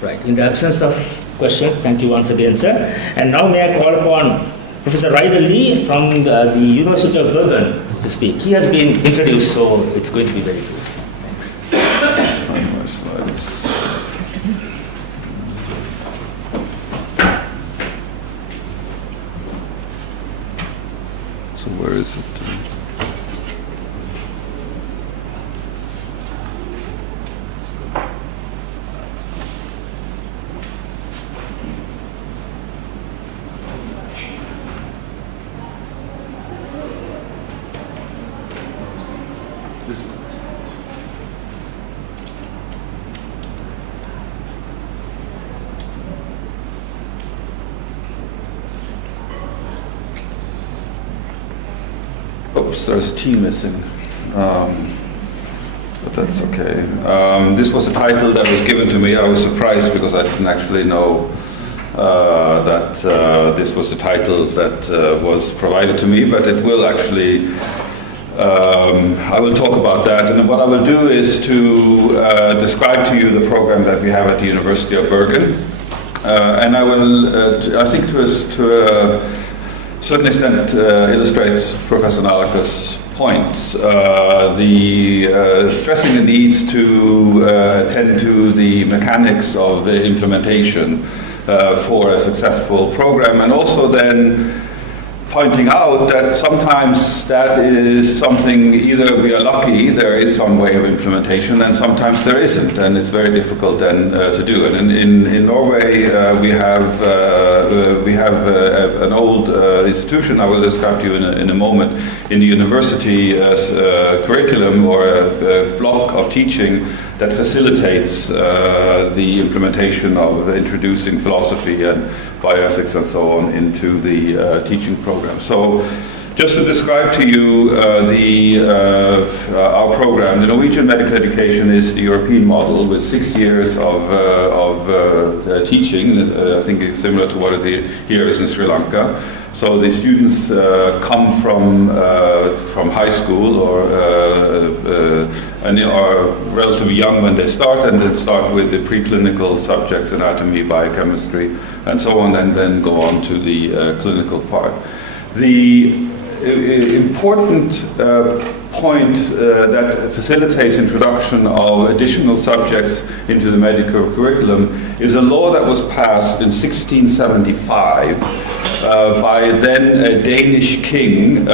Right. In the absence of questions, thank you once again, sir. And now may I call upon Professor Reidar from the University of Bergen to speak. He has been introduced, so it's going to be very good. Thanks. Find my slides. So where is it? Oops, there's T missing, but that's okay. This was a title that was given to me. I was surprised because I didn't actually know that this was the title that was provided to me, but it will actually, I will talk about that. And what I will do is to describe to you the program that we have at the University of Bergen. And I will, I think to a certain extent illustrates Professor Nalaka's points. Stressing the need to attend to the mechanics of the implementation for a successful program, and also then pointing out that sometimes that is something, either we are lucky, there is some way of implementation, and sometimes there isn't, and it's very difficult then to do. And in Norway, we have an old institution I will describe to you in a moment, in the university curriculum, or a block of teaching that facilitates the implementation of introducing philosophy and bioethics and so on into the teaching program. So just to describe to you our program, the Norwegian medical education is the European model with 6 years of teaching. I think it's similar to what it here is in Sri Lanka. So the students come from high school and they are relatively young when they start, and then start with the preclinical subjects, anatomy, biochemistry, and so on, and then go on to the clinical part. The important point that facilitates introduction of additional subjects into the medical curriculum is a law that was passed in 1675 by then a Danish king,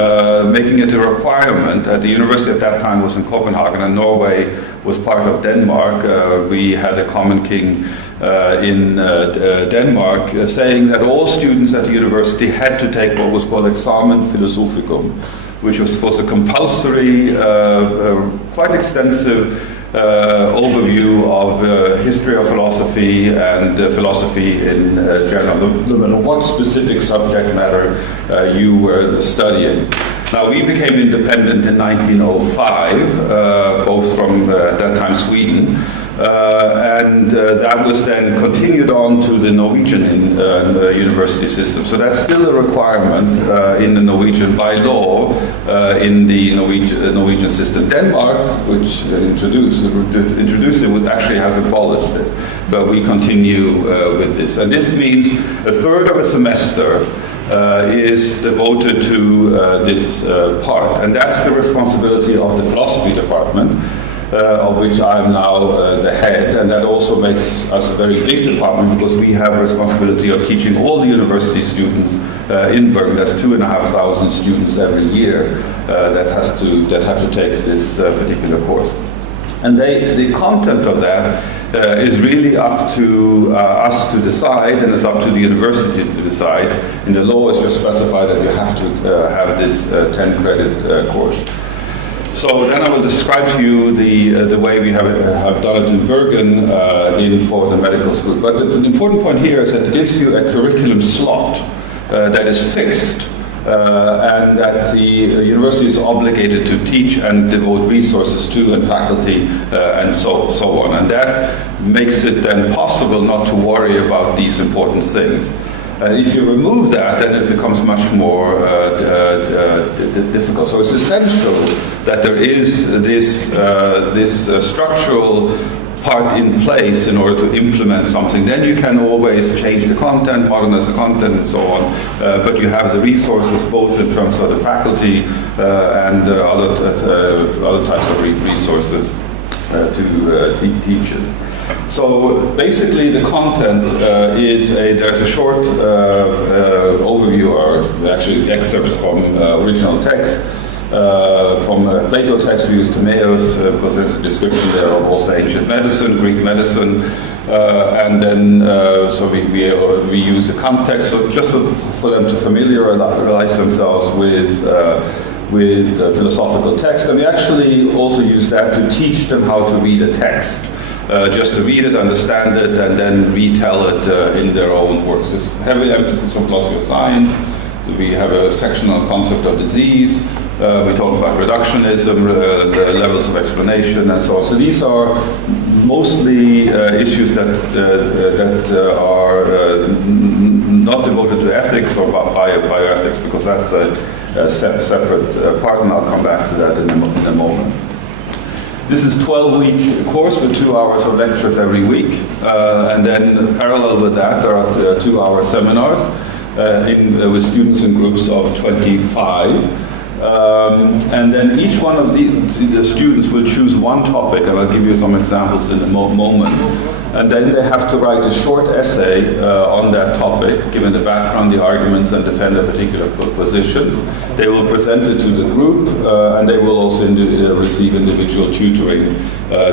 making it a requirement. The university at that time was in Copenhagen, and Norway was part of Denmark. We had a common king in Denmark, saying that all students at the university had to take what was called Examen Philosophicum, which was a compulsory, quite extensive overview of history of philosophy and philosophy in general, no matter what specific subject matter you were studying. Now, we became independent in 1905, both from, at that time, Sweden, and that was then continued on to the Norwegian university system. So that's still a requirement in the Norwegian, by law, in the Norwegian system. Denmark, which introduced it, actually has abolished it, but we continue with this. And this means a third of a semester is devoted to this part, and that's the responsibility of the philosophy department, of which I'm now the head, and that also makes us a very big department because we have a responsibility of teaching all the university students in Bergen. That's 2,500 students every year that have to take this particular course. And the content of that is really up to us to decide, and it's up to the university to decide. In the law, it's just specified that you have to have this 10-credit course. So then I will describe to you the way we have done it in Bergen for the medical school. But the important point here is that it gives you a curriculum slot that is fixed, and that the university is obligated to teach and devote resources to, and faculty, and so on. And that makes it then possible not to worry about these important things. If you remove that, then it becomes much more difficult. So it's essential that there is this structural part in place in order to implement something. Then you can always change the content, modernize the content, and so on. But you have the resources both in terms of the faculty and other types of resources to teachers. So basically the content there's a short overview, or actually excerpts from original text. From Plato text we use Timaeus because there's a description there of also ancient medicine, Greek medicine, and then so we use a context just for them to familiarize themselves with philosophical text, and we actually also use that to teach them how to read a text. Just to read it, understand it, and then retell it in their own works. There's heavy emphasis on philosophy of science. We have a section on concept of disease. We talk about reductionism, the levels of explanation, and so on. So these are mostly issues that are not devoted to ethics or bioethics, because that's a separate part, and I'll come back to that in a moment. This is a 12-week course with 2 hours of lectures every week, and then parallel with that there are 2-hour seminars with students in groups of 25. And then each one of the students will choose one topic, and I'll give you some examples in a moment. And then they have to write a short essay on that topic, given the background, the arguments, and defend a particular positions. They will present it to the group, and they will also receive individual tutoring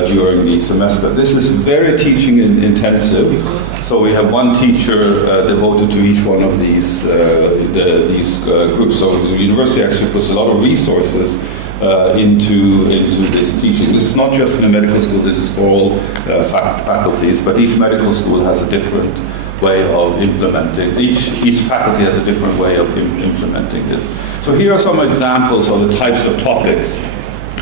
during the semester. This is very teaching intensive, so we have one teacher devoted to each one of these groups. So the university actually puts a lot of resources into this teaching. This is not just in a medical school, this is for all faculties, but each medical school has a different way of implementing, each faculty has a different way of implementing this. So here are some examples of the types of topics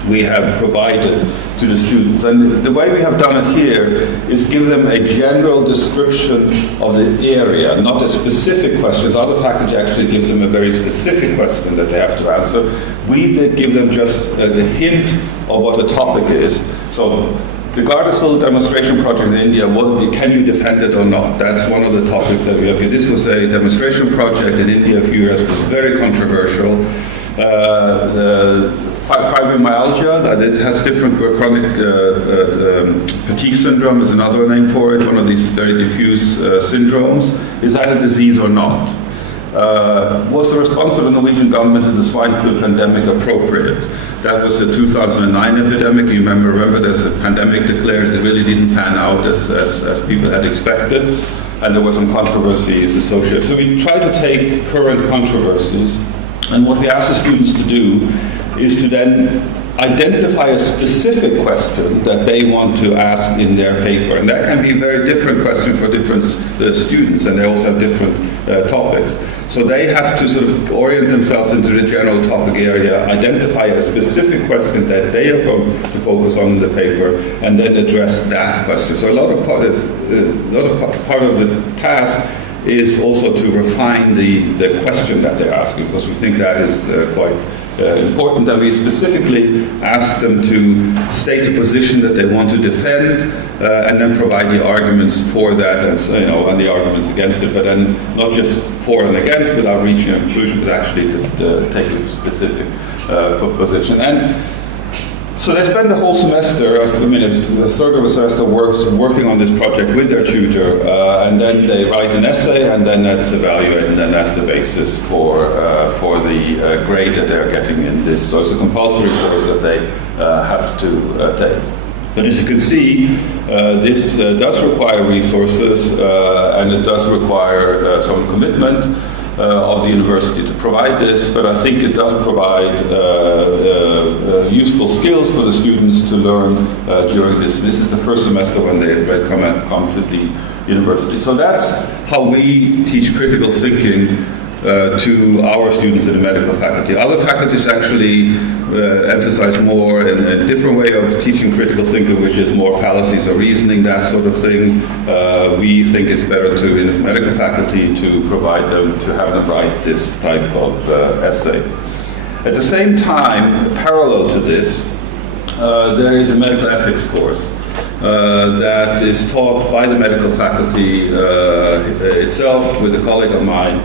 we have provided to the students. And the way we have done it here is give them a general description of the area, not a specific questions. Other faculty actually gives them a very specific question that they have to answer. We did give them just the hint of what the topic is. So the Gardasil demonstration project in India, can you defend it or not? That's one of the topics that we have here. This was a demonstration project in India a few years ago. It was very controversial. Fibromyalgia, that it has different chronic fatigue syndrome is another name for it, one of these very diffuse syndromes. Is that a disease or not? Was the response of the Norwegian government to the swine flu pandemic appropriate? That was the 2009 epidemic. You remember there's a pandemic declared that really didn't pan out as people had expected, and there was some controversies associated. So we try to take current controversies, and what we ask the students to do is to then identify a specific question that they want to ask in their paper. And that can be a very different question for different students, and they also have different topics. So they have to sort of orient themselves into the general topic area, identify a specific question that they are going to focus on in the paper, and then address that question. So a lot of part of the task is also to refine the question that they're asking, because we think that is quite important. That we specifically ask them to state a position that they want to defend, and then provide the arguments for that, and the arguments against it. But then not just for and against without reaching a conclusion, but actually to take a specific position. And so they spend the whole semester, a third of a semester working on this project with their tutor, and then they write an essay, and then that's evaluated, and then that's the basis for the grade that they're getting in this. So it's a compulsory course that they have to take. But as you can see, this does require resources, and it does require some commitment of the university to provide this, but I think it does provide useful skills for the students to learn during this. This is the first semester when they come to the university. So that's how we teach critical thinking to our students in the medical faculty. Other faculties actually emphasize more a different way of teaching critical thinking, which is more fallacies or reasoning, that sort of thing. We think it's better to, in the medical faculty, to provide them, to have them write this type of essay. At the same time, parallel to this, there is a medical ethics course. that is taught by the medical faculty itself with a colleague of mine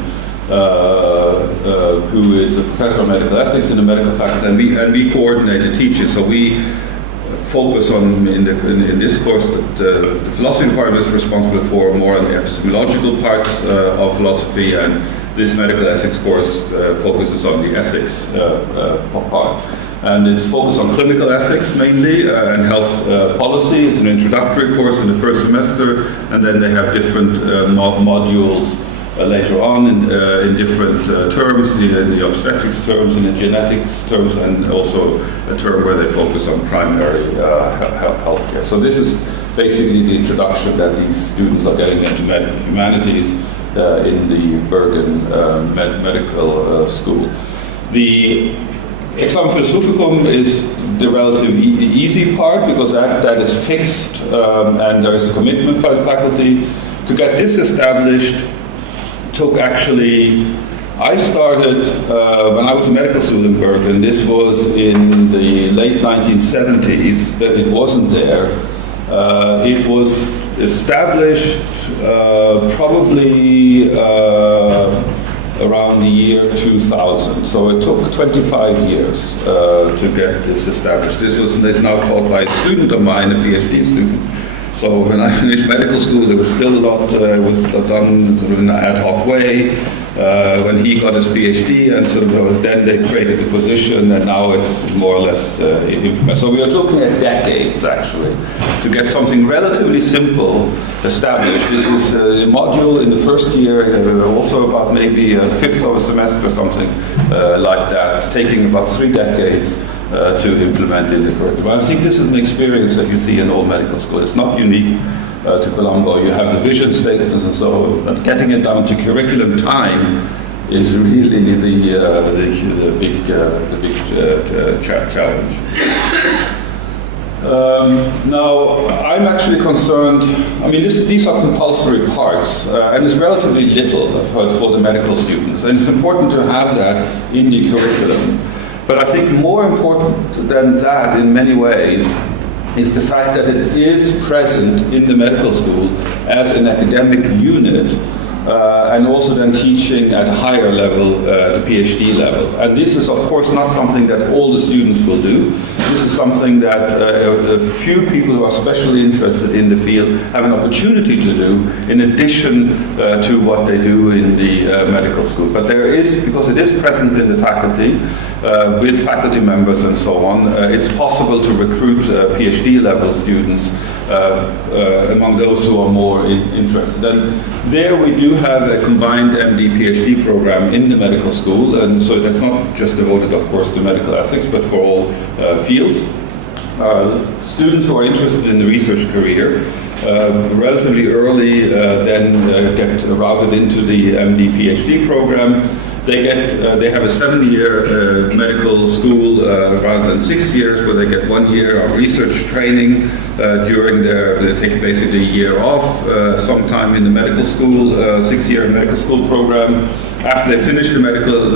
who is a professor of medical ethics in the medical faculty, and we coordinate the teaching. So we focus on, in this course, the philosophy department is responsible for more of the epistemological parts of philosophy, and this medical ethics course focuses on the ethics part. And it's focused on clinical ethics mainly, and health policy. It's an introductory course in the first semester, and then they have different modules later on in different terms, in the obstetrics terms, in the genetics terms, and also a term where they focus on primary healthcare. So this is basically the introduction that these students are getting into humanities in the Bergen Medical School. The Examen Philosophicum is the relatively easy part, because that is fixed and there is a commitment by the faculty. To get this established took actually, I started when I was a medical student in Bergen. This was in the late 1970s, that it wasn't there. It was established probably around the year 2000. So it took 25 years to get this established. This now taught by a student of mine, a PhD student. So when I finished medical school, there was still a lot, was done sort of in an ad hoc way. When he got his PhD, and sort of then they created the position, and now it's more or less implemented. So we are looking at decades, actually, to get something relatively simple established. This is a module in the first year, also about maybe a fifth of a semester or something like that, taking about 3 decades to implement in the curriculum. I think this is an experience that you see in all medical schools. It's not unique to Colombo. You have the vision statements and so on, but getting it down to curriculum time is really the big challenge. Now, I'm actually concerned, I mean, these are compulsory parts, and it's relatively little for the medical students, and it's important to have that in the curriculum. But I think more important than that in many ways is the fact that it is present in the medical school as an academic unit, and also then teaching at a higher level, the PhD level. And this is, of course, not something that all the students will do. This is something that a few people who are especially interested in the field have an opportunity to do, in addition to what they do in the medical school. But there is, because it is present in the faculty, with faculty members and so on, it's possible to recruit PhD level students among those who are more interested. And there we do have a combined MD PhD program in the medical school, and so that's not just devoted, of course, to medical ethics, but for all fields. Students who are interested in the research career relatively early then get routed into the MD PhD program. They have a 7-year medical school rather than 6 years, where they get 1 year of research training during they take basically a year off sometime in the medical school, 6-year medical school program. After they finish the medical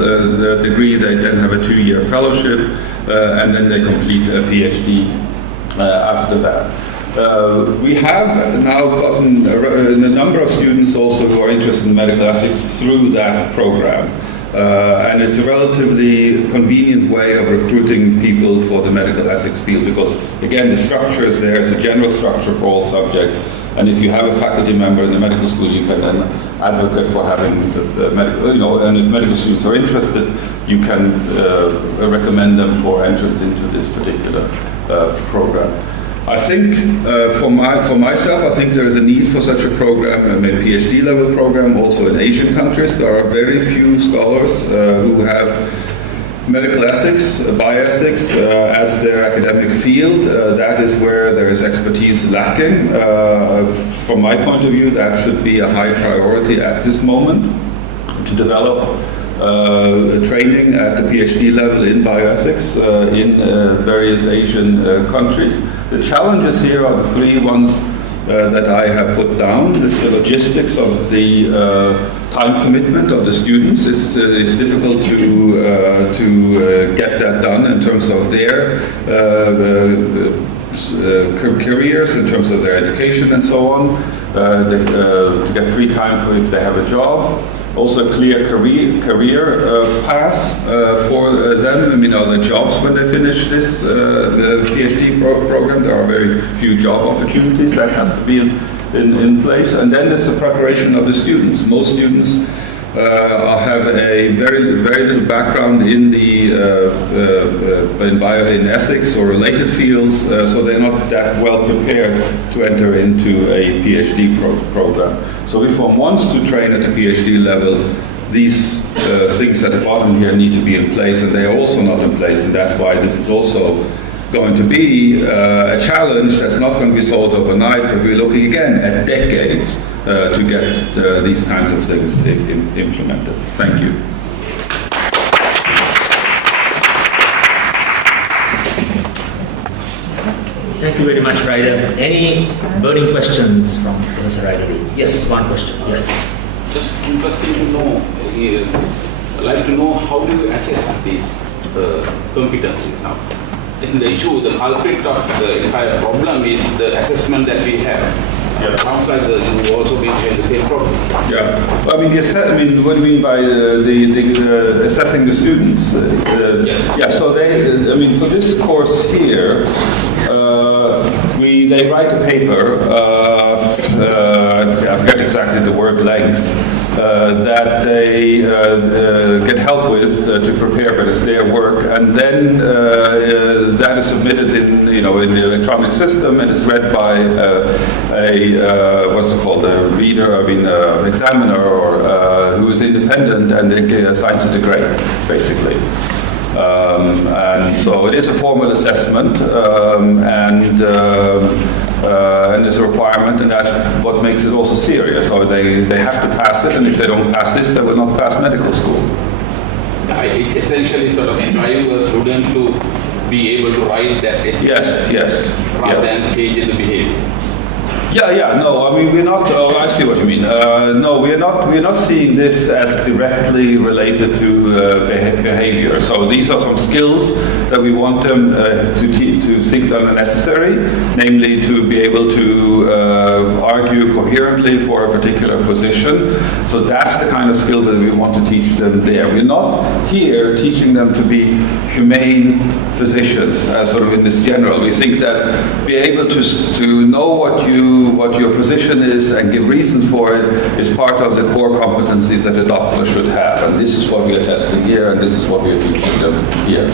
degree, they then have a 2-year fellowship, and then they complete a PhD after that. We have now gotten a number of students also who are interested in medical ethics through that program. And it's a relatively convenient way of recruiting people for the medical ethics field, because, again, the structure is there. It's a general structure for all subjects. And if you have a faculty member in the medical school, you can then advocate for having the medical, and if medical students are interested, you can recommend them for entrance into this particular program. I think, for myself, I think there is a need for such a program, a PhD level program, also in Asian countries. There are very few scholars who have medical ethics, bioethics as their academic field. That is where there is expertise lacking. From my point of view, that should be a high priority at this moment, to develop training at the PhD level in bioethics in various Asian countries. The challenges here are the 3 ones that I have put down. This is the logistics of the time commitment of the students. It's difficult to get that done in terms of their careers in terms of their education and so on, to get free time for if they have a job. Also a clear career path for them. I mean, are the jobs when they finish this the PhD program? There are very few job opportunities. That has to be in place. And then there's the preparation of the students. Most students have a very little background in in ethics or related fields, so they're not that well prepared to enter into a PhD program. So if one wants to train at the PhD level, these things at the bottom here need to be in place, and they are also not in place, and that's why this is also going to be a challenge that's not going to be solved overnight, but we're looking again at decades to get these kinds of things implemented. Thank you. Thank you very much, Reidar. Any burning questions from Professor Reidar? Yes, one question. Yes. Just interesting to know, I'd like to know how do you assess these competencies now? In the issue, the culprit of the entire problem is the assessment that we have. Yeah. It sounds like you also been having the same problem. Yeah. Well, what do you mean by assessing the students? Yes. Yeah. So for this course here, they write a paper. I forget exactly the word length. That they get help with to prepare, but it's their work, and then that is submitted in the electronic system, and it's read by a reader, examiner, or who is independent, and then assigns it a grade, basically. And so it is a formal assessment, and it's a requirement, and that's what makes it also serious. So they have to pass it, and if they don't pass this, they will not pass medical school. It essentially sort of drive a student to be able to write that essay. Yes. Rather than change in the behavior. No, we're not, I see what you mean. No, we're not seeing this as directly related to behavior. So these are some skills that we want them to think that are necessary, namely to be able to argue coherently for a particular position. So that's the kind of skill that we want to teach them there. We're not here teaching them to be humane physicians, sort of in this general. We think that be able to know what your position is and give reasons for it is part of the core competencies that a doctor should have. And this is what we are testing here, and this is what we are teaching them here.